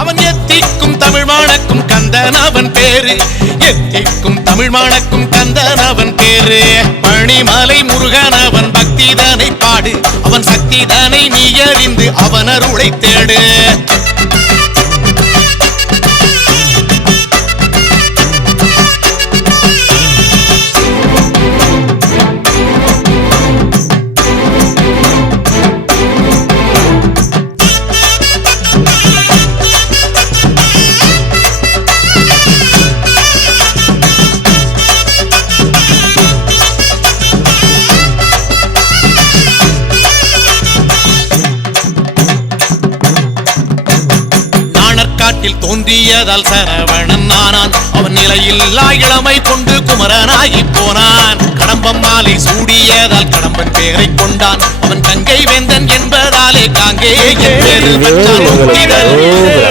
அவன் எத்திக்கும் தமிழ் மாணக்கும் கந்தன் அவன் பேரு, எத்திக்கும் தமிழ் மாணக்கும் கந்தன் அவன் பேரு. பணிமலை முருகன் அவன் பக்திதனை பாடு, அவன் சக்திதனை நீ அறிந்து அவன் அருளை தேடு. தோன்றியதால் சரவணன் ஆனான், அவன் நிலையில்லா இளமை கொண்டு குமரனாகி போனான். கடம்பம் மாலை சூடியதால் கடம்பன் பேரை கொண்டான், அவன் கங்கை வேந்தன் என்பதாலே காங்கே பேரு பெற்றான்.